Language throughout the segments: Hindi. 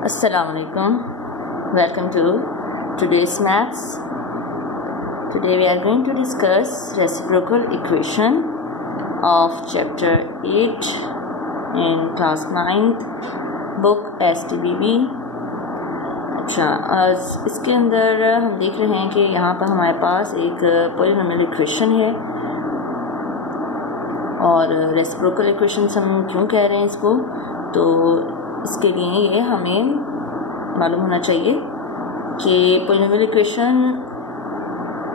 Assalamualaikum. Welcome to today's maths. Today we are going to discuss reciprocal equation of chapter 8 in class 9th book STBB. अच्छा, आज इसके अंदर हम देख रहे हैं कि यहाँ पर हमारे पास एक पॉलिनोमियल इक्वेशन है और रेसिप्रोकल इक्वेशंस हम क्यों कह रहे हैं इसको, तो इसके लिए ये हमें मालूम होना चाहिए कि polynomial equation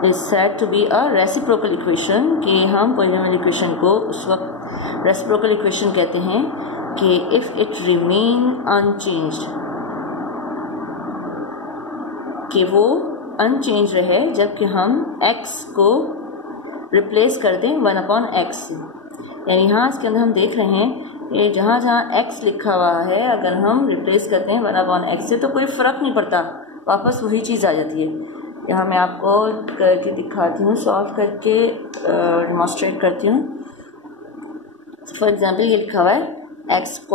is said to be a reciprocal equation, कि हम पॉलिनोमियल इक्वेशन को उस वक्त रेसिप्रोकल इक्वेशन कहते हैं कि इफ़ इट रिमेन अनचेंज्ड, कि वो अनचेंज रहे जबकि हम x को रिप्लेस कर दें 1/x से। यानी यहाँ इसके अंदर हम देख रहे हैं ये जहाँ जहाँ x लिखा हुआ है अगर हम रिप्लेस करते हैं 1/x से तो कोई फ़र्क नहीं पड़ता, वापस वही चीज़ आ जाती है। यहाँ मैं आपको करके दिखाती हूँ, सॉल्व करके डेमोन्स्ट्रेट करती हूँ। फॉर एग्जांपल ये लिखा हुआ है x²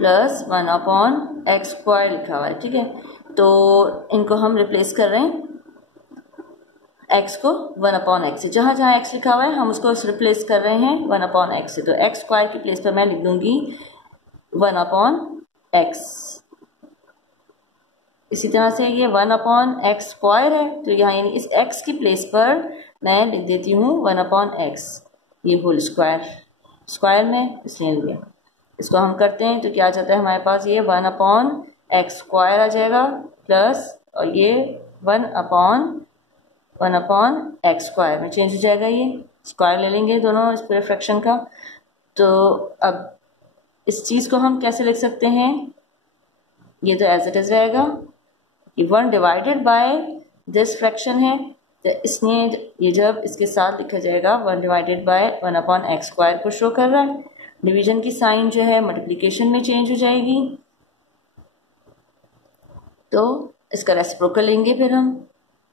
+ 1/x² लिखा हुआ है, ठीक है। तो इनको हम रिप्लेस कर रहे हैं x को 1/x से, जहाँ जहाँ x लिखा हुआ है हम उसको रिप्लेस कर रहे हैं 1/x से। तो x² की प्लेस पर मैं लिख दूंगी 1/x। इसी तरह से ये 1/x² है, तो यहाँ यानी इस x की प्लेस पर मैं लिख देती हूँ 1/x, ये होल स्क्वायर में इसलिए लिया। इसको हम करते हैं तो क्या आ जाता है हमारे पास, ये 1/x² आ जाएगा प्लस और ये 1/x² में चेंज हो जाएगा, ये स्क्वायर ले लेंगे दोनों इस पूरे फ्रैक्शन का। तो अब इस चीज़ को हम कैसे लिख सकते हैं, ये तो एज इट इज़ रहेगा, ये 1 डिवाइडेड बाय दिस फ्रैक्शन है, तो इसलिए ये जब इसके साथ लिखा जाएगा 1 डिवाइडेड बाय 1/x² को शो कर रहा है। डिवीजन की साइन जो है मल्टीप्लिकेशन में चेंज हो जाएगी, तो इसका रेसिप्रोकल लेंगे। फिर हम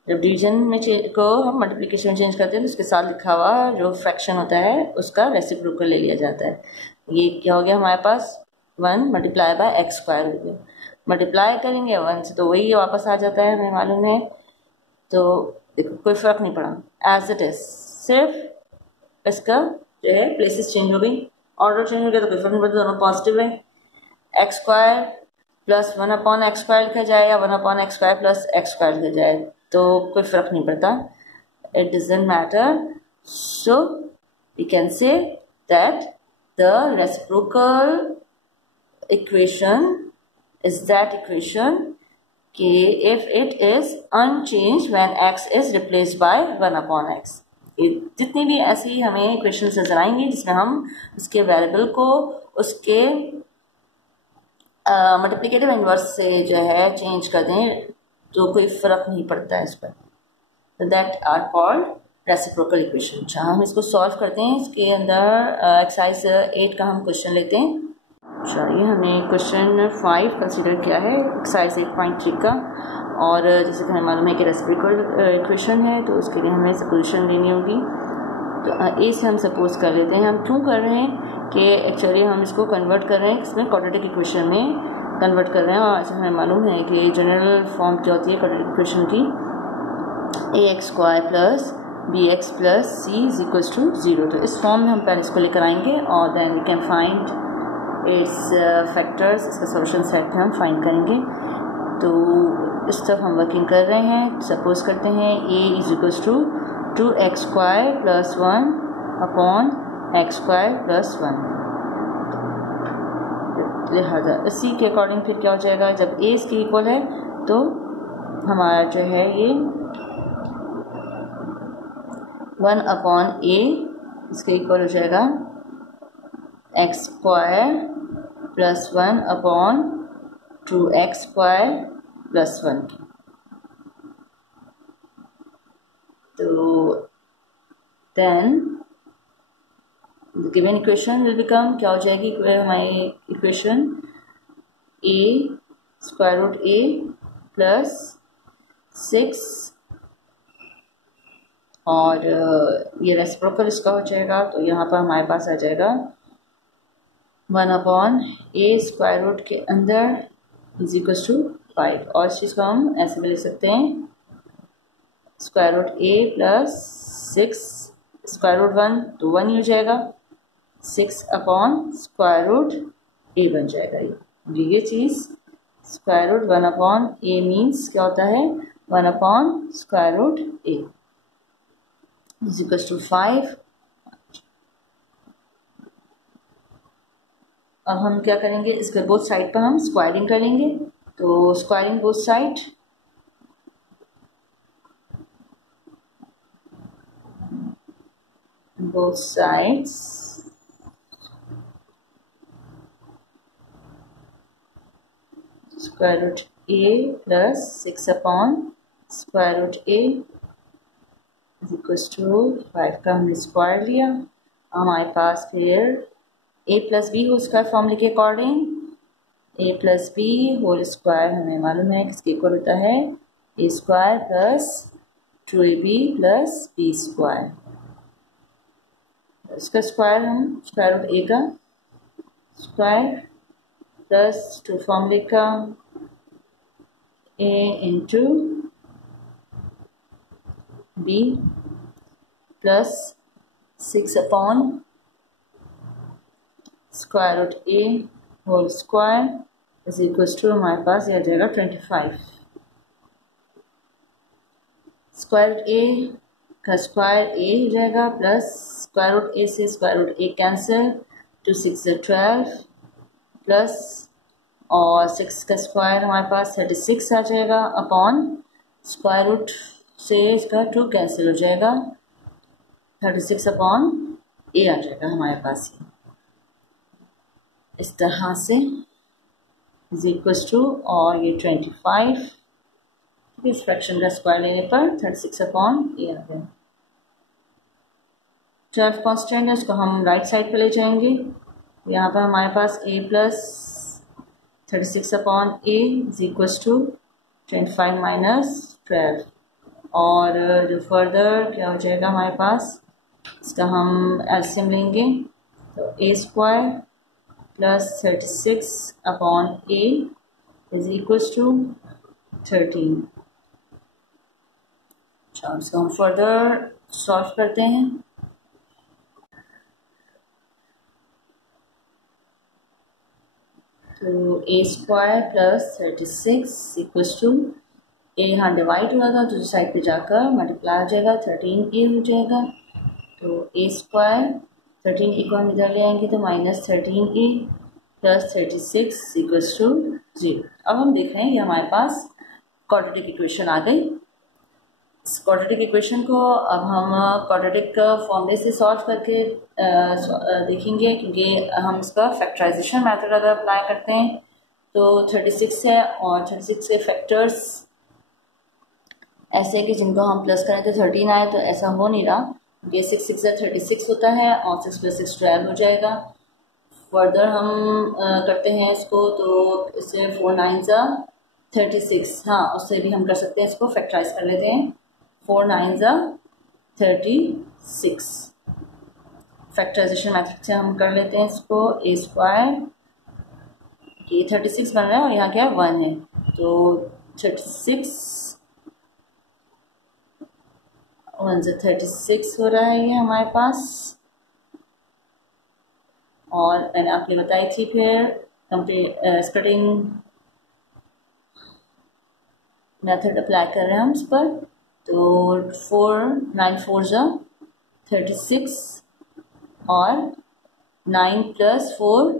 जब डिवीजन में को हम मल्टीप्लिकेशन में चेंज करते हैं तो उसके साथ लिखा हुआ जो फ्रैक्शन होता है उसका रेसिप्रोकल ले लिया जाता है। ये क्या हो गया हमारे पास, 1 मल्टीप्लाई बाय x² हो गया। मल्टीप्लाई करेंगे 1 से तो वही वापस आ जाता है, हमें मालूम है। तो देखो कोई फ़र्क नहीं पड़ा, एज इट इज़, सिर्फ इसका जो है प्लेसेस चेंज हो गई, ऑर्डर चेंज हो गया, तो कोई फ़र्क नहीं पड़ता, दोनों पॉजिटिव है। x² + 1/x² लिखा जाए या 1/x² + x² लिखा जाए तो कोई फ़र्क नहीं पड़ता, it doesn't matter. So we can say that the reciprocal equation is that equation कि if it is unchanged when x is replaced by 1/x। जितनी भी ऐसी हमें इक्वेशंस नजर आएंगी जिसमें हम उसके वेरिएबल को उसके मल्टीप्लिकेटिव इनवर्स से जो है चेंज कर दें तो कोई फ़र्क नहीं पड़ता है इस पर, तो that are called reciprocal equation. अच्छा, हम इसको सॉल्व करते हैं। इसके अंदर एक्सरसाइज 8 का हम क्वेश्चन लेते हैं। अच्छा, ये हमने क्वेश्चन 5 कंसिडर किया है एक्सरसाइज 8.3 का, और जैसे कि हमें मालूम है कि रेसिप्रोकल इक्वेशन है तो उसके लिए हमें सपोजिशन लेनी होगी। तो ए से हम सपोज कर लेते हैं। हम क्यों कर रहे हैं कि एक्चुअली हम इसको कन्वर्ट कर रहे हैं, इसमें क्वाड्रेटिक इक्वेशन में कन्वर्ट कर रहे हैं, और ऐसा हमें मालूम है कि जनरल फॉर्म क्या होती है क्वाड्रेटिक इक्वेशन की, ax² + bx + c = 0। तो इस फॉर्म में हम पहले इसको लेकर आएंगे और then we can find its factors, इसका सोल्यूशन सेट हम फाइंड करेंगे। तो इस तरफ हम वर्किंग कर रहे हैं। सपोज करते हैं a = 2x² + 1/x² + 1। लिहाजा इसी के अकॉर्डिंग फिर क्या हो जाएगा, जब a इसके इक्वल है तो हमारा जो है ये 1/a इसके इक्वल हो जाएगा x² + 1/2x² + 1। तो then the given equation will become, क्या हो जाएगी हमारी इक्वेशन, a² + 6 और ये रेसिप्रोकल इसका हो जाएगा। तो यहाँ पर हमारे पास आ जाएगा 1/a² के अंदर इज इक्वल टू 5। और इस चीज़ को हम ऐसे भी लिख सकते हैं स्क्वायर रूट ए प्लस 6 स्क्वायर रूट 1 तो 1 ही हो जाएगा, 6 अपॉन स्क्वायर रूट ए बन जाएगा। ये चीज़ square root 1 upon a means क्या होता है 1 upon square root a is equal to 5। अब हम क्या करेंगे, इसके बोथ साइड पर हम स्क्वायरिंग करेंगे। तो squaring both side, both sides square root a plus 6 upon square root a is equals to 5 का हमने स्क्वायर लिया। हमारे पास फिर a plus b whole square फॉर्मूले के according a plus b whole square हमें मालूम है किसके इक्वल होता है a square plus 2ab plus b square. इसका स्क्वायर हम स्क्वायर रूट ए का स्क्वायर प्लस 2 फॉर्मूले का a into b plus 6 upon square root a whole square is equal to हमारे पास यह आ जाएगा 25। स्क्वायर रूट ए का स्क्वायर ए हो जाएगा प्लस स्क्वायर रूट ए से स्क्वायर रूट ए कैंसिल, 2 6 12 प्लस और 6 का स्क्वायर हमारे पास 36 आ जाएगा अपॉन स्क्वायर रूट से इसका 2 कैंसिल हो जाएगा, 36 अपॉन ए आ जाएगा हमारे पास इस तरह से इज इक्वल टू और ये 25। इस फ्रैक्शन का स्क्वायर लेने पर 36 अपॉन ए आ गया। 12 कॉन्स्टेंट है, उसको हम राइट साइड पे ले जाएंगे। यहाँ पर हमारे पास a plus 36 upon a is equal to 25 minus 12 और जो फर्दर क्या हो जाएगा हमारे पास इसका हम एलसीएम लेंगे तो a square plus 36 upon a is equal to 13। अच्छा इसको हम फर्दर सॉल्व करते हैं। तो a square plus 36 equal to a यहाँ डिवाइड हुआ था दूसरी साइड पे जाकर मल्टीप्लाई हो जाएगा 13a हो जाएगा। तो a स्क्वायर 13a को हम इधर ले आएंगे तो minus 13a plus 36 equal to 0। अब हम देख रहे हैं ये हमारे पास क्वाड्रेटिक इक्वेशन आ गई। इस क्वाड्रेटिक इक्वेशन को अब हम क्वाड्रेटिक फॉर्मूले से सॉल्व करके देखेंगे क्योंकि हम इसका फैक्टराइजेशन मेथड अगर अप्लाई करते हैं तो 36 है और 36 के फैक्टर्स ऐसे कि जिनको हम प्लस करें तो 13 आए, तो ऐसा हो नहीं रहा। ये 6 6 36 होता है और 6 प्लस 6 12 हो जाएगा। फर्दर हम करते हैं इसको तो इससे 4 9 36, हाँ उससे भी हम कर सकते हैं, इसको फैक्टराइज कर लेते हैं। 4 9 36 फैक्टराइजेशन मेथड से हम कर लेते हैं इसको। a स्क्वायर ये 36 बन रहा है और यहाँ क्या 1 है तो 36 1 से 36 हो रहा है ये हमारे पास। और मैंने आपने बताई थी फिर स्प्लिटिंग मेथड अप्लाई कर रहे हैं हम इस पर। तो 4 9 4 36 और 9 प्लस 4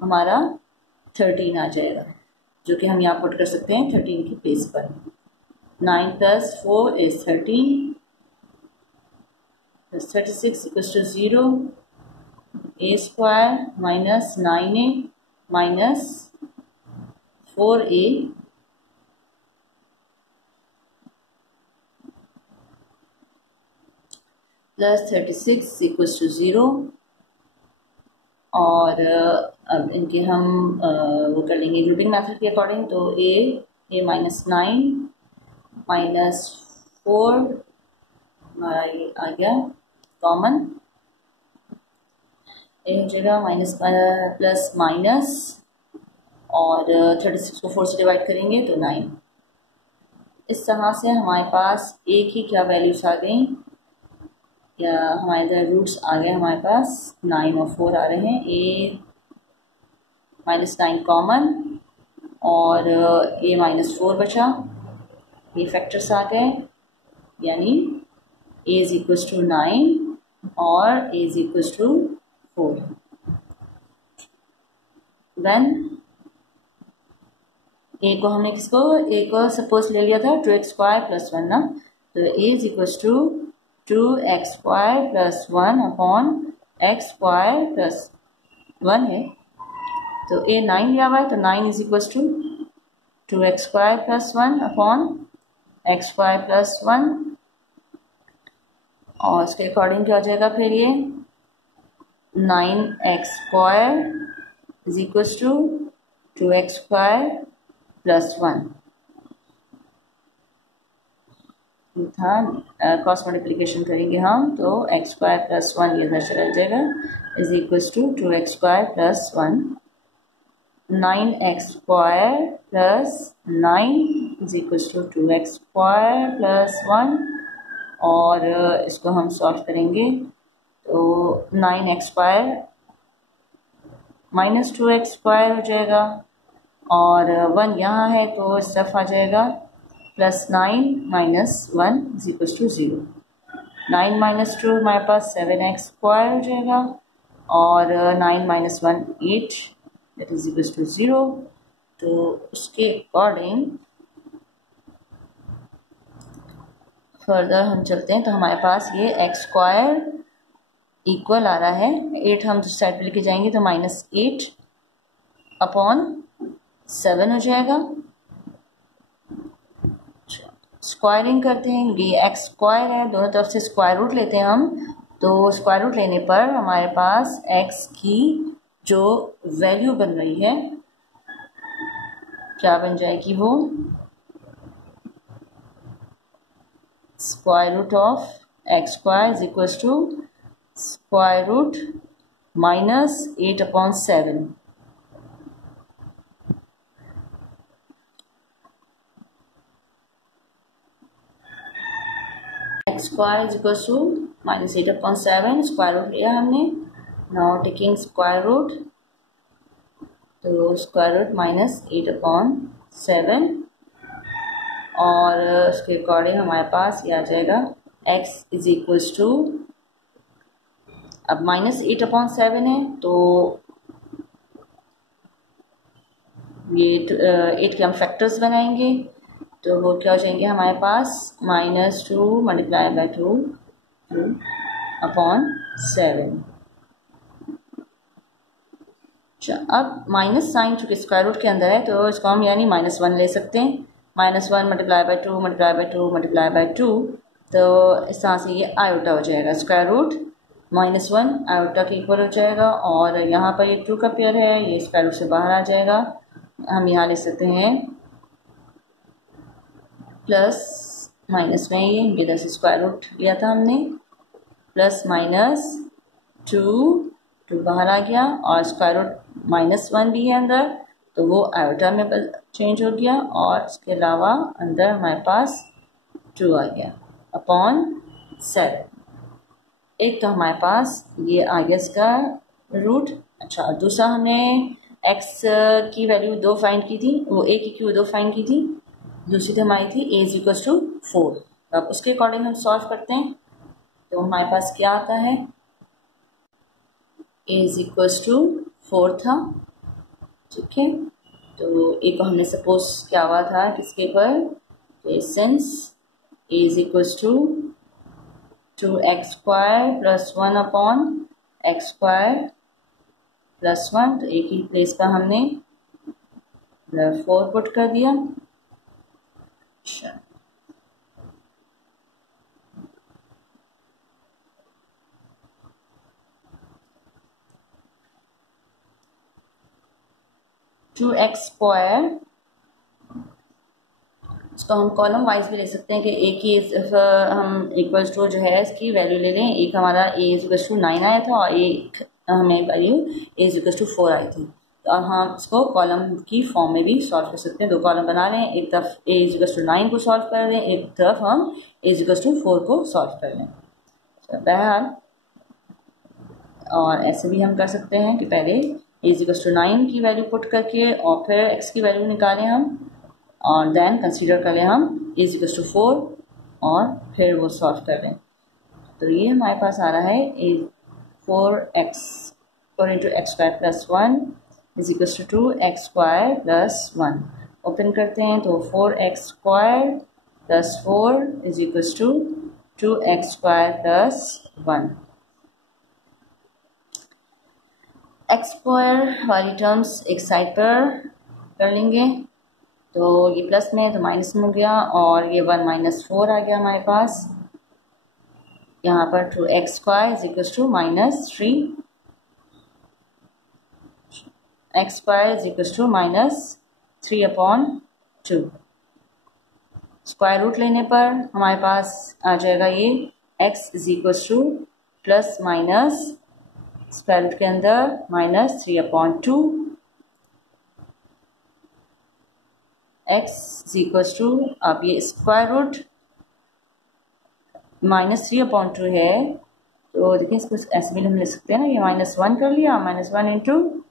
हमारा 13 आ जाएगा जो कि हम यहाँ पुट कर सकते हैं 13 के प्लेस पर। 9 plus 4 is 13 plus 36 equals to 0। a square minus 9a minus 4a plus 36 equals to 0। और अब इनके हम वो कर लेंगे ग्रुपिंग मेथड के अकॉर्डिंग। तो a माइनस 9 माइनस 4 हमारा ये आ गया कॉमन, ए हो जाएगा माइनस प्लस माइनस और 36 को 4 से डिवाइड करेंगे तो 9। इस तरह से हमारे पास एक ही क्या वैल्यूज आ गई, या हमारे इधर रूट्स आ गए हमारे पास 9 और 4 आ रहे हैं। a -9 कॉमन और a -4 बचा, ये फैक्टर्स आ गए, यानी a इज इक्वल टू 9 और a is equal to 4। Then a को हमने किसको, a को सपोज ले लिया था 2x² + 1 ना, तो a is equal to 2x² + 1 upon x² + 1 है। तो a 9 लिया हुआ है, तो 9 is equal to 2x² + 1 upon x² + 1, और इसके अकॉर्डिंग क्या हो जाएगा फिर ये 9x² is equal to 2x² + 1 था। क्रॉस मल्टीप्लिकेशन करेंगे हम तो x² + 1 ये इधर चला जाएगा, is equal to 2x² + 1, 9x² + 9 is equal to 2x² + 1, और इसको हम सॉल्व करेंगे तो 9x² - 2x² हो जाएगा, और 1 यहाँ है तो इस तरफ आ जाएगा, +9 - 1 इज इक्वल टू 0। 9 - 2 हमारे पास 7x² हो जाएगा, और 9 - 1 8, दैट इज इक्वल टू 0। तो उसके अकॉर्डिंग फर्दर हम चलते हैं, तो हमारे पास ये x² इक्वल आ रहा है 8, हम दूसरी साइड पे लेके जाएंगे तो -8 अपॉन 7 हो जाएगा। स्क्वायरिंग करते हैं, ये x² है, दोनों तरफ से स्क्वायर रूट लेते हैं हम, तो स्क्वायर रूट लेने पर हमारे पास x की जो वैल्यू बन रही है क्या बन जाएगी, वो square root of x² is equal to square root -8 upon 7। x² is equal to -8 upon 7, square root लिया हमने। नाउ टेकिंग स्क्वायर रूट, तो स्क्वायर रूट -8 अपॉन 7, और उसके अकॉर्डिंग हमारे पास ये आ जाएगा x इज इक्वल टू, अब -8 अपॉन 7 है तो ये 8 के हम फैक्टर्स बनाएंगे, तो वो क्या हो जाएंगे हमारे पास -2 × 2 अपॉन 7। अब माइनस साइन चूँकि स्क्वायर रूट के अंदर है तो इसको हम यानी -1 ले सकते हैं, -1 × 2 × 2 × 2, तो इस तरह से ये आयोटा हो जाएगा, स्क्वायर रूट -1 आयोटा के इक्वल हो जाएगा, और यहाँ पर ये 2 का पेयर है, ये स्क्वायर रूट से बाहर आ जाएगा। हम यहाँ ले सकते हैं प्लस माइनस में ये इधर से स्क्वायर रूट लिया था हमने, +-2 बाहर आ गया, और स्क्वायर रूट -1 भी है अंदर, तो वो आयोटा में चेंज हो गया, और इसके अलावा अंदर हमारे पास 2 आ गया अपॉन 7। एक तो हमारे पास ये आ गया इसका रूट। अच्छा, दूसरा हमने x की वैल्यू 2 फाइंड की थी, वो a की क्यू 2 फाइंड की थी, दूसरी तो हमारी थी a इज इक्वल टू 4। अब उसके अकॉर्डिंग हम सॉल्व करते हैं, तो हमारे पास क्या आता है, a इज इक्वल टू 4 था, ठीक है। तो a को हमने सपोज क्या हुआ था किसके पर, since a is equal to 2x² + 1 upon x² + 1, तो एक ही प्लेस पर हमने 4 पुट कर दिया। 2x², इसको हम कॉलम वाइज भी ले सकते हैं कि एक ही हम इक्वल्स टू जो है इसकी वैल्यू ले लें। एक हमारा a इज इक्वल टू 9 आया था और एक हमें value a is equal to 4 आई थी। तो हम इसको कॉलम की फॉर्म में भी सॉल्व कर सकते हैं। दो कॉलम बना लें, एक तरफ a = 9 को सॉल्व कर दें, एक तरफ हम a = 4 को सॉल्व कर लें। तो बहरहाल और ऐसे भी हम कर सकते हैं कि पहले a = 9 की वैल्यू पुट करके और फिर x की वैल्यू निकालें हम, और देन कंसीडर करें हम a = 4 और फिर वो सॉल्व कर लें। तो ये हमारे पास आ रहा है 4x × x² + 1 = 2x² + 1। ओपन करते हैं तो 4x² + 4 = 2x² + 1। x² वाली टर्म्स एक साइड पर कर लेंगे, तो ये प्लस में तो माइनस में हो गया, और ये 1 - 4 आ गया हमारे पास। यहाँ पर 2x² = -3, x² - 3/2। स्क्वायर रूट लेने पर हमारे पास आ जाएगा ये x ± स्क्वायर रूट के अंदर -3/2, x अब ये स्क्वायर रूट -3/2 है, तो देखिए इसको ऐसे भी हम लिख सकते हैं ना, ये -1 कर लिया, -1 ×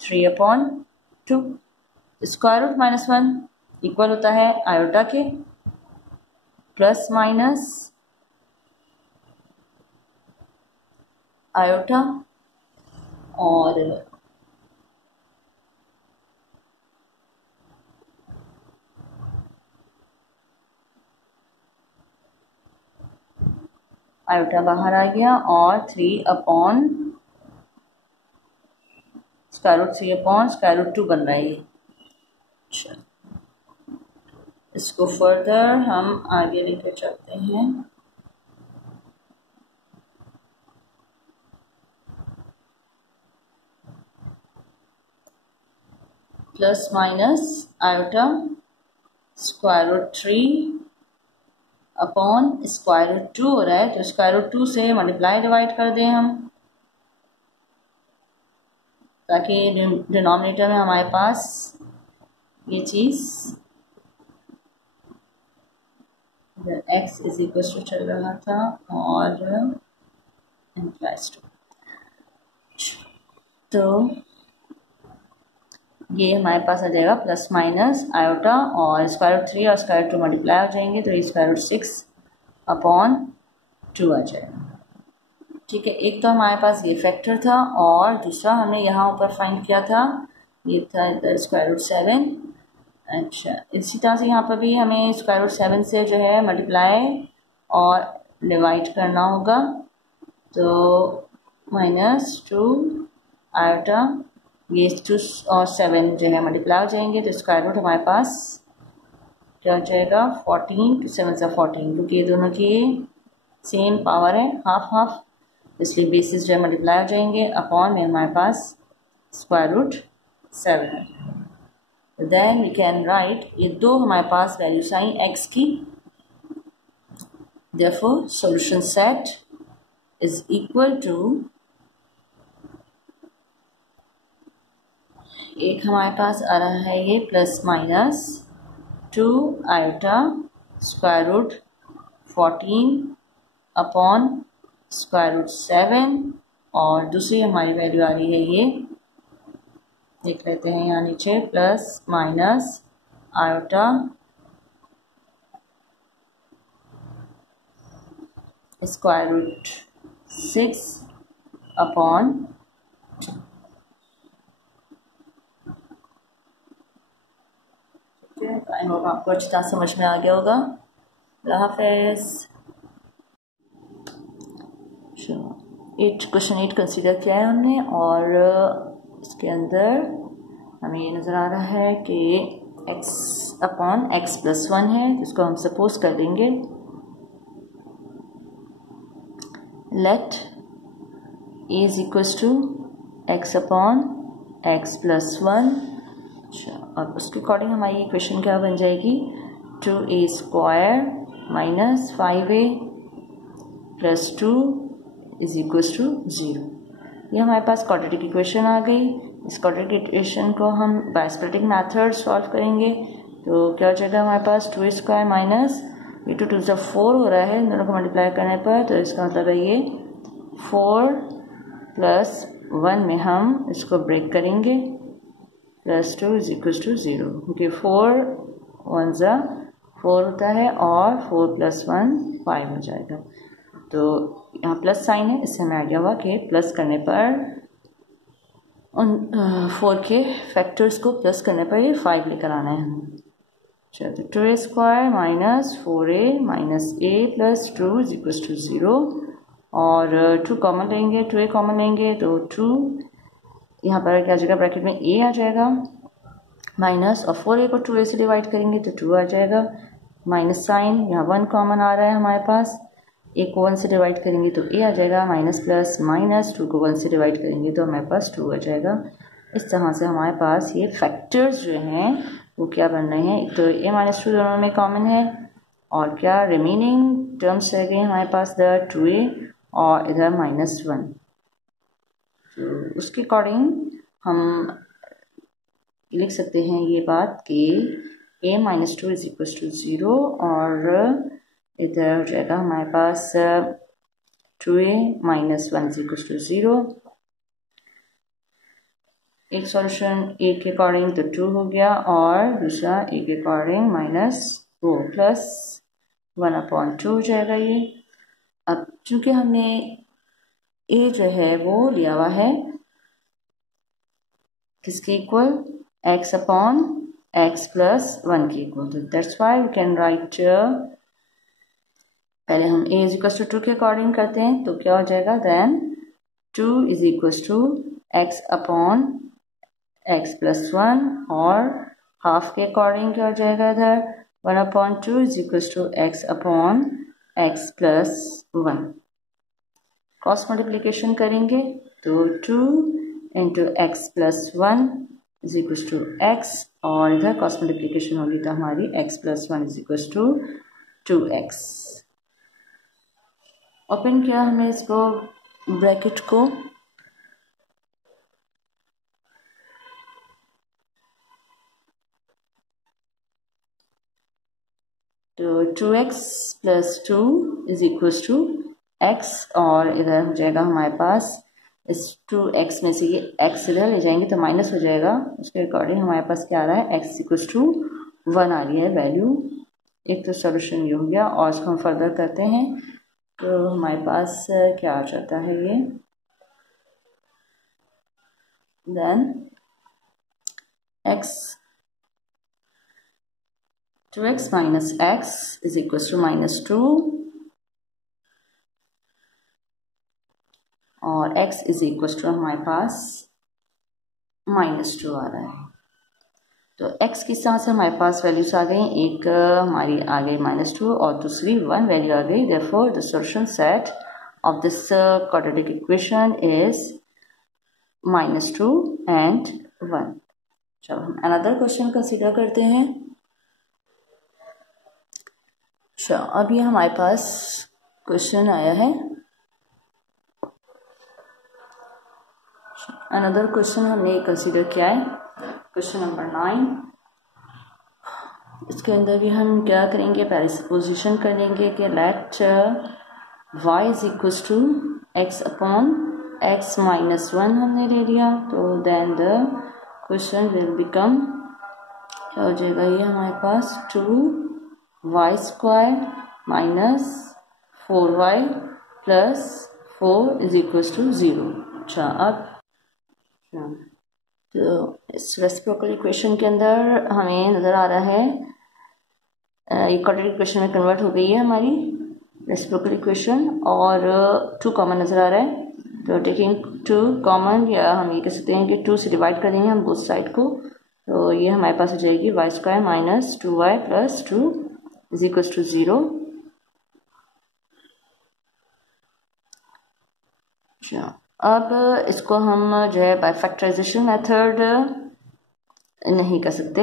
3/2। स्क्वायर रूट -1 इक्वल होता है आयोटा के, प्लस माइनस आयोटा, और आयोटा बाहर आ गया, और 3/√3/√2 बन रहा है ये। अच्छा, इसको फर्दर हम आगे लेकर चलते हैं। प्लस माइनस आयोटा √3/√2 हो रहा है, तो √2 से मल्टीप्लाई डिवाइड कर दें हम, ताकि डिनोमिनेटर में हमारे पास ये चीज़ x = चल रहा था और n+2, तो ये हमारे पास आ जाएगा प्लस माइनस आयोटा, और √3 और √2 मल्टीप्लाई हो जाएंगे, तो ये √6/2 आ जाएगा। ठीक है, एक तो हमारे पास ये फैक्टर था, और दूसरा हमने यहाँ ऊपर फाइंड किया था, ये था इधर √7। अच्छा, इसी तरह से यहाँ पर भी हमें √7 से जो है मल्टीप्लाई और डिवाइड करना होगा, तो -2 आयोटा, ये 2 और 7 जो है मल्टीप्लाई हो जाएंगे, तो स्क्वायर रूट हमारे पास क्या हो जाएगा 14, 2 × 7 = 14, क्योंकि ये दोनों की सेम पावर है, हाफ हाफ, इसलिए बेसिस जो है मल्टीप्लाई हो जाएंगे, अपॉन में हमारे पास √7 है। देन वी कैन राइट, ये दो हमारे पास वैल्यूज आई x की, therefore solution set is equal to, एक हमारे पास आ रहा है ये प्लस माइनस 2 आयोटा √14/√7, और दूसरी हमारी वैल्यू आ रही है ये, देख लेते हैं यहाँ नीचे, plus minus iota √6/2। I hope आपको अच्छी तरह समझ में आ गया होगा। अल्लाह हाफ़िज़। क्वेश्चन 8 कंसीडर किया है हमने, और इसके अंदर हमें ये नज़र आ रहा है कि x/x+1 है, जिसको हम सपोज कर देंगे लेट a = x/x+1। अच्छा, और उसके अकॉर्डिंग हमारी इक्वेशन क्या बन जाएगी, 2a² - 5a + 2 = 0। ये हमारे पास क्वाड्रेटिक इक्वेशन आ गई, इस क्वाड्रेटिक इक्वेशन को हम बाय स्प्लिटिंग मेथड सॉल्व करेंगे। तो क्या हो जाएगा हमारे पास 2a² माइनस ये 2 2 4 हो रहा है, इन दोनों को मल्टीप्लाई करने पर, तो इसका मतलब है ये 4 + 1 में हम इसको ब्रेक करेंगे, +2 = 0, क्योंकि 4 1 4 होता है और 4 + 1 5 हो जाएगा। तो यहाँ प्लस साइन है, इससे हमें आइडिया हुआ कि प्लस करने पर उन 4 के फैक्टर्स को प्लस करने पर ये 5 लेकर आना है हमें। चलो 2a² minus 4a minus a + 2 = 0, और 2 कॉमन लेंगे, 2a कॉमन लेंगे तो 2 यहाँ पर क्या आ जाएगा, ब्रैकेट में a आ जाएगा माइनस, और 4a को 2a से डिवाइड करेंगे तो 2 आ जाएगा, माइनस साइन, यहाँ 1 कॉमन आ रहा है हमारे पास, a को 1 से डिवाइड करेंगे तो a आ जाएगा, माइनस प्लस माइनस 2 को 1 से डिवाइड करेंगे तो हमारे पास 2 आ जाएगा। इस तरह से हमारे पास ये फैक्टर्स जो हैं वो क्या बन रहे हैं, एक तो a - 2 दोनों में कॉमन है, और क्या रिमेनिंग टर्म्स रह गए हमारे पास द 2a और इधर -1। तो उसके अकॉर्डिंग हम लिख सकते हैं ये बात कि a - 2 = 0, और इधर हो जाएगा हमारे पास 2a - 1 = 0। एक सॉल्यूशन a के अकॉर्डिंग तो 2 हो गया, और दूसरा a के अकॉर्डिंग -1/2 हो जाएगा ये। अब चूंकि हमने a जो है वो लिया हुआ है किसके इक्वल, x/x + 1 के इक्वल, तो that's why we can write, पहले हम a = 2 के अकॉर्डिंग करते हैं तो क्या हो जाएगा, देन 2 = x/x + 1, और हाफ के अकॉर्डिंग क्या हो जाएगा इधर 1/2 = x/x + 1। क्रॉस मल्टीप्लिकेशन करेंगे तो 2 × x + 1 = x, और इधर क्रॉस मल्टीप्लिकेशन होगी तो हमारी x + 1 = 2x। ओपन किया हमने इसको ब्रैकेट को, तो 2x + 2 = x, और इधर हो जाएगा हमारे पास इस 2x में से ये x इधर ले जाएंगे तो माइनस हो जाएगा, उसके अकॉर्डिंग हमारे पास क्या आ रहा है, x = 1 आ रही है वैल्यू। एक तो सॉल्यूशन ये हो गया, और इसको हम फर्दर करते हैं तो हमारे पास क्या आ जाता है ये, देन 2x - x = -2, और x = हमारे पास -2 आ रहा है। तो x के साथ से हमारे पास वैल्यूज आ गई, एक हमारी आ गई -2 और दूसरी 1 वैल्यू आ गई। Therefore the solution set of this quadratic equation is -2 and 1। चलो हम अनदर क्वेश्चन कंसीडर करते हैं। चलो अभी हमारे पास क्वेश्चन आया है, अनदर क्वेश्चन हमने कंसीडर किया है, क्वेश्चन नंबर 9। इसके अंदर भी हम क्या करेंगे, पहले सपोजिशन करेंगे कि लेट y = x/x - 1 हमने ले लिया, तो then the question will become, क्या हो जाएगा ये हमारे पास 2y² - 4y + 4 = 0। अच्छा, अब तो इस रेसिप्रोकल इक्वेशन के अंदर हमें नज़र आ रहा है ये क्वाड्रेटिक इक्वेशन में कन्वर्ट हो गई है हमारी रेसिप्रोकल इक्वेशन, और 2 कॉमन नज़र आ रहा है, तो टेकिंग 2 कॉमन, या हम ये कह सकते हैं कि 2 से डिवाइड कर देंगे हम बोथ साइड को, तो ये हमारे पास हो जाएगी y² - 2y + 2 = 0। अब इसको हम जो है बाय फैक्टराइजेशन मेथड नहीं कर सकते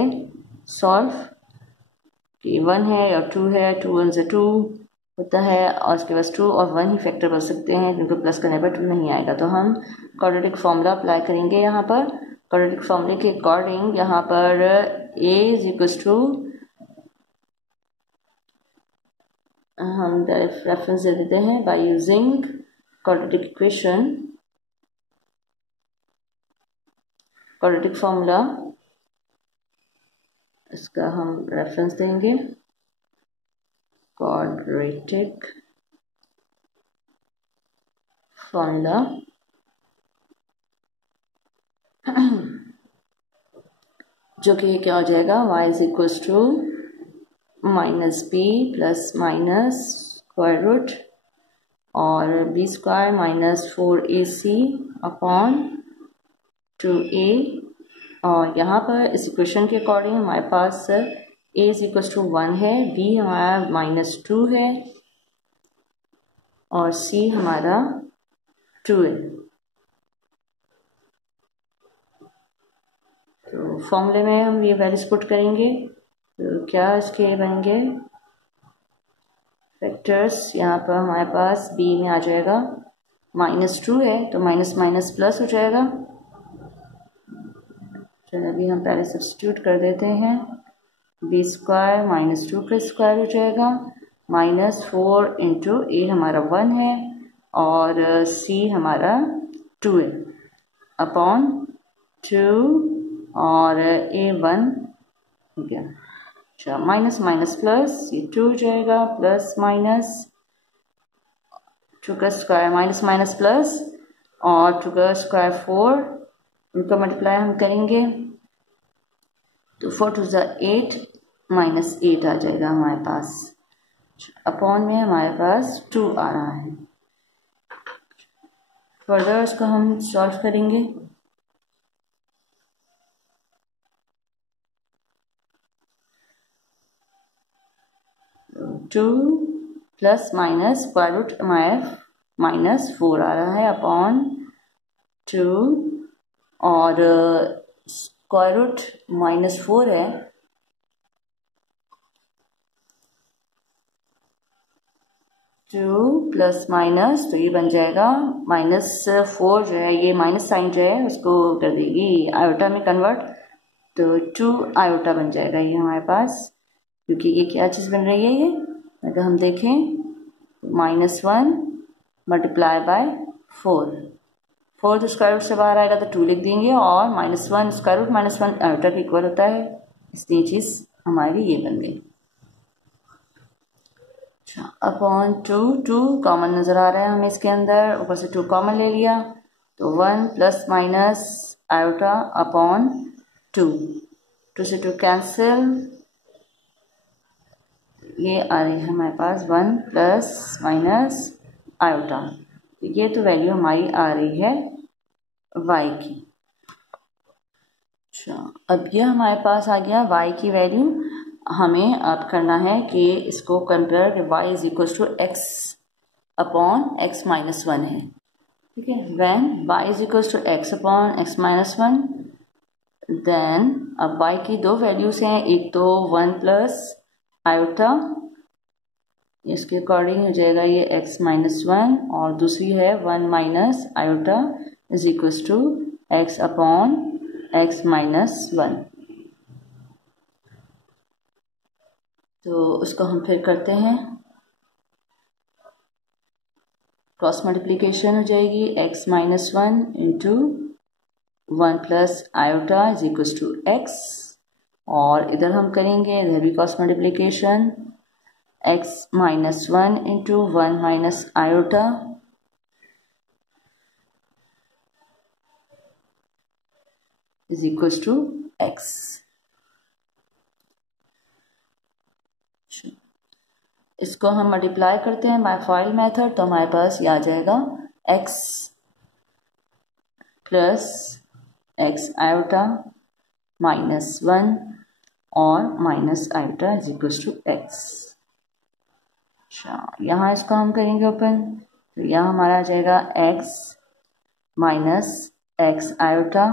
सॉल्व, कि 1 है या 2 है, 2 1 से 2 होता है, और उसके बाद 2 और 1 ही फैक्टर बन सकते हैं, जिनको प्लस करने पर 2 नहीं आएगा, तो हम क्वाड्रेटिक फॉर्मूला अप्लाई करेंगे यहाँ पर, क्वाड्रेटिक फॉर्मूले के अकॉर्डिंग यहाँ पर a इज इक्वल्स टू, हम रेफरेंस दे देते हैं by using quadratic equation, quadratic formula, इसका हम रेफरेंस देंगे क्वाड्रेटिक फॉर्मूला, जो कि क्या हो जाएगा, y is equals to minus B plus minus square root और B square minus 4ac upon 2a, और यहाँ पर इस इक्वेशन के अकॉर्डिंग हमारे पास a इज इक्वल्स टू 1 है, b हमारा माइनस 2 है और c हमारा 2 है। तो फॉर्मूले में हम ये वैल्यूज पुट करेंगे, तो क्या इसके बनेंगे फैक्टर्स, यहाँ पर हमारे पास b में आ जाएगा माइनस 2 है तो माइनस माइनस प्लस हो जाएगा। चलो अभी हम पहले सब्स्टिट्यूट कर देते हैं, बी स्क्वायर माइनस 2 का स्क्वायर हो जाएगा, माइनस 4 इंटू ए हमारा 1 है और सी हमारा 2 है अपॉन 2 और ए 1 हो गया। अच्छा, माइनस माइनस प्लस, ये 2 हो जाएगा, प्लस माइनस 2 का स्क्वायर माइनस माइनस प्लस और 2 का स्क्वायर 4, उनका मल्टीप्लाई हम करेंगे तो 4 टू ज़ा 8 माइनस 8 आ जाएगा हमारे पास, अपॉन में हमारे पास 2 आ रहा है। फर्दर इसको हम सॉल्व करेंगे, two plus minus square root हमारे माइनस 4 आ रहा है अपॉन 2 और स्क्वायर रूट माइनस 4 है, टू प्लस माइनस तो ये बन जाएगा माइनस 4 जो है, ये माइनस साइन जो है उसको कर देगी आयोटा में कन्वर्ट, तो 2 आयोटा बन जाएगा ये हमारे पास, क्योंकि ये क्या चीज़ बन रही है, ये अगर हम देखें -1 मल्टीप्लाई बाय 4, 4 तो स्क्वायर रूट से बाहर आएगा तो 2 लिख देंगे और -1 स्क्वायर रूट -1 आयोटा के इक्वल होता है, इसलिए चीज़ हमारी ये बन गई। अच्छा, अपॉन 2 कॉमन नज़र आ रहा है हमें इसके अंदर, ऊपर से 2 कॉमन ले लिया तो 1 प्लस माइनस आयोटा अपॉन 2 से 2 कैंसिल, ये आ रही है हमारे पास 1 प्लस माइनस आयोटा, ये तो वैल्यू हमारी आ रही है y की। अच्छा, अब ये हमारे पास आ गया y की वैल्यू, हमें अब करना है कि इसको compare y is equal to x upon x minus 1 है, ठीक है। When y is equal to x upon x minus 1, then अब y की दो वैल्यूज हैं, एक तो 1 प्लस आयोटा, इसके अकॉर्डिंग हो जाएगा ये x माइनस 1, और दूसरी है 1 minus iota is equal to x upon x minus 1। तो उसको हम फिर करते हैं, क्रॉस मल्टीप्लीकेशन हो जाएगी x minus 1 into 1 plus iota is equal to x, और इधर हम करेंगे इधर भी cross multiplication, x minus 1 into 1 minus iota is equal to x। इसको हम मल्टीप्लाई करते हैं बाय फॉइल मेथड, तो हमारे पास ये आ जाएगा x plus x iota minus 1 और minus iota is equal to x। अच्छा, यहाँ इसको हम करेंगे ओपन, तो यहाँ हमारा आ जाएगा x minus x iota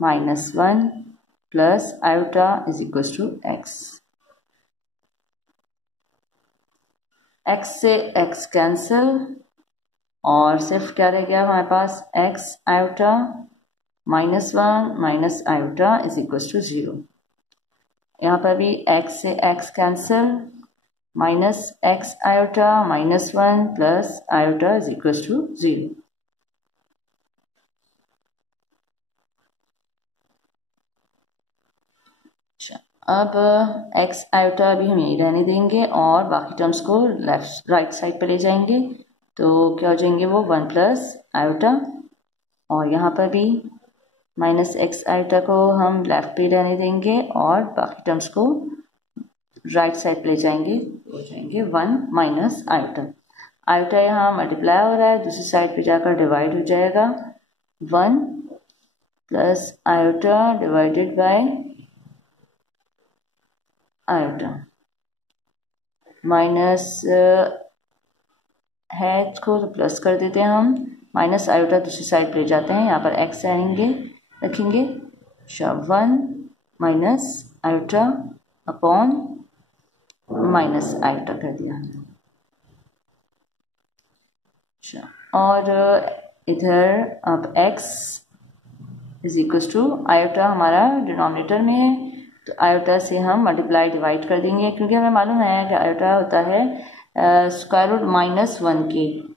minus 1 plus iota is equal to x। x से x कैंसिल और सिर्फ क्या रह गया हमारे पास x iota -1 minus iota is equal to 0। यहाँ पर भी x से x cancel, minus x iota -1 plus iota is equal to 0। अब x आयोटा भी हम यही रहने देंगे और बाकी टर्म्स को लेफ्ट राइट साइड पर ले जाएंगे, तो क्या हो जाएंगे वो 1 प्लस आयोटा, और यहाँ पर भी माइनस एक्स आयोटा को हम लेफ्ट पे रहने देंगे और बाकी टर्म्स को राइट साइड पे ले जाएंगे, हो जाएंगे 1 माइनस आयोटा। आयोटा यहाँ मल्टीप्लाई हो रहा है, दूसरी साइड पे जाकर डिवाइड हो जाएगा, 1 plus iota divided by iota, minus है को तो प्लस कर देते हैं हम, माइनस आयोटा दूसरी साइड पे ले जाते हैं, यहाँ पर एक्स आएंगे रखेंगे, 1 minus iota upon minus iota कर दिया हमने। और इधर अब x is equal to iota हमारा डिनोमिनेटर में है, तो आयोटा से हम मल्टीप्लाई डिवाइड कर देंगे, क्योंकि हमें मालूम है कि आयोटा होता है स्क्वायर रूट -1 की,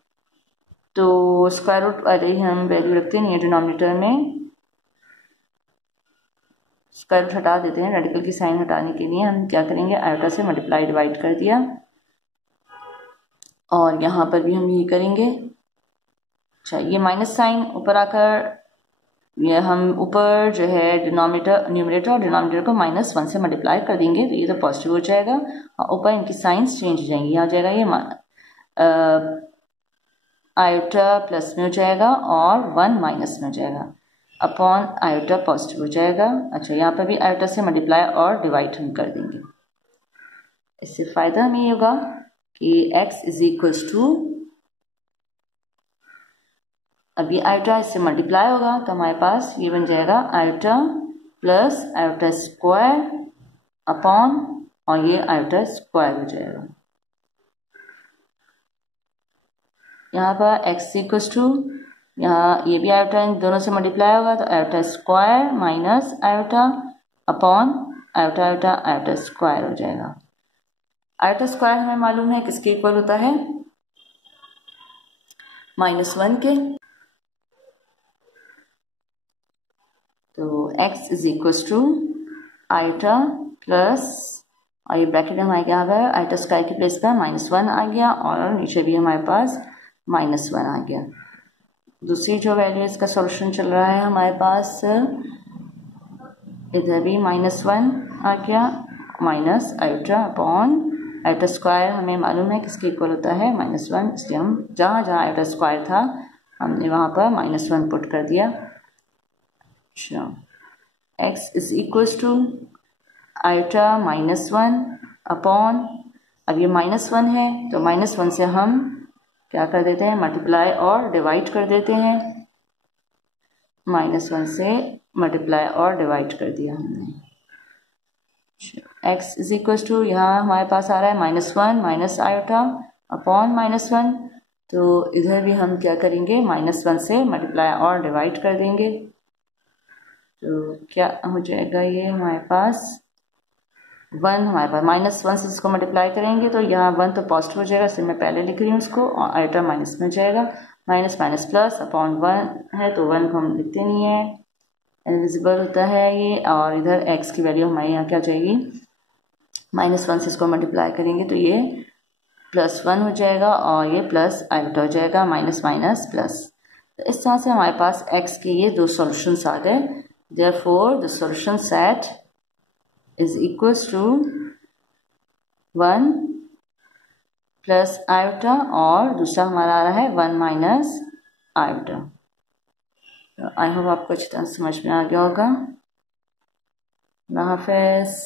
तो स्क्वायर रूट वाले हम वैल्यू रखते नहीं है डिनोमिनेटर में, स्क्वायर रूट हटा देते हैं, रेडिकल की साइन हटाने के लिए हम क्या करेंगे, आयोटा से मल्टीप्लाई डिवाइड कर दिया, और यहाँ पर भी हम यही करेंगे। अच्छा, ये माइनस साइन ऊपर आकर ये हम ऊपर जो है न्यूमरेटर और डिनोमिनेटर को -1 से मल्टीप्लाई कर देंगे, तो ये तो पॉजिटिव हो जाएगा, और ऊपर इनकी साइंस चेंज हो जाएंगी, यहाँ हो जाएगा ये आयोटा प्लस में हो जाएगा और 1 माइनस में हो जाएगा, अपॉन आयोटा पॉजिटिव हो जाएगा। अच्छा, यहाँ पर भी आयोटा से मल्टीप्लाई और डिवाइड हम कर देंगे। इससे फ़ायदा हमें ये होगा कि x इज इक्वल टू, अब ये आयोटा इससे मल्टीप्लाई होगा तो हमारे पास ये बन जाएगा iota plus iota square upon, और ये आयोटा स्क्वायर हो जाएगा। यहाँ पर x इक्वल टू, यहाँ ये भी आयोटा इन दोनों से मल्टीप्लाई होगा, तो iota square minus iota upon iota iota iota square हो जाएगा। आयोटा स्क्वायर हमें मालूम है किसके इक्वल होता है, -1 के, तो x is equal to iota plus, और ये ब्रैकेट हमारे क्या आ गया, आयोटा स्क्वायर की प्लेस पर -1 आ गया, और नीचे भी हमारे पास -1 आ गया। दूसरी जो वैल्यू इसका सॉल्यूशन चल रहा है हमारे पास, इधर भी -1 आ गया, minus iota upon iota square हमें मालूम है किसके इक्वल होता है, -1, इसलिए हम जहाँ जहाँ आयोटा स्क्वायर था हमने वहाँ पर -1 पुट कर दिया। x is equal to iota -1 upon, अब ये -1 है तो -1 से हम क्या कर देते हैं, मल्टीप्लाई और डिवाइड कर देते हैं, -1 से मल्टीप्लाई और डिवाइड कर दिया हमने। x इज इक्वल टू, यहाँ हमारे पास आ रहा है -1 माइनस आयोटा अपॉन -1, तो इधर भी हम क्या करेंगे, -1 से मल्टीप्लाई और डिवाइड कर देंगे, तो क्या हो जाएगा, ये हमारे पास 1, हमारे पास -1 से इसको मल्टीप्लाई करेंगे तो यहाँ 1 तो पॉजिटिव हो जाएगा, इसलिए मैं पहले लिख रही हूँ उसको, और आयोटा माइनस में हो जाएगा, माइनस माइनस प्लस अपॉन 1 है, तो 1 को हम लिखते नहीं है, इनविजिबल होता है ये, और इधर x की वैल्यू हमारे यहाँ क्या हो जाएगी, -1 से इसको मल्टीप्लाई करेंगे तो ये +1 हो जाएगा, और ये प्लस आयोटा हो जाएगा, माइनस माइनस प्लस। तो इस तरह से हमारे पास x के ये 2 सॉल्यूशंस आ गए। Therefore, the solution set is equals to 1 plus iota, और दूसरा हमारा आ रहा है 1 माइनस आयोटा। आई होप आपको अच्छी तरह समझ में आ गया होगा। अल्लाह हाफ़िज़।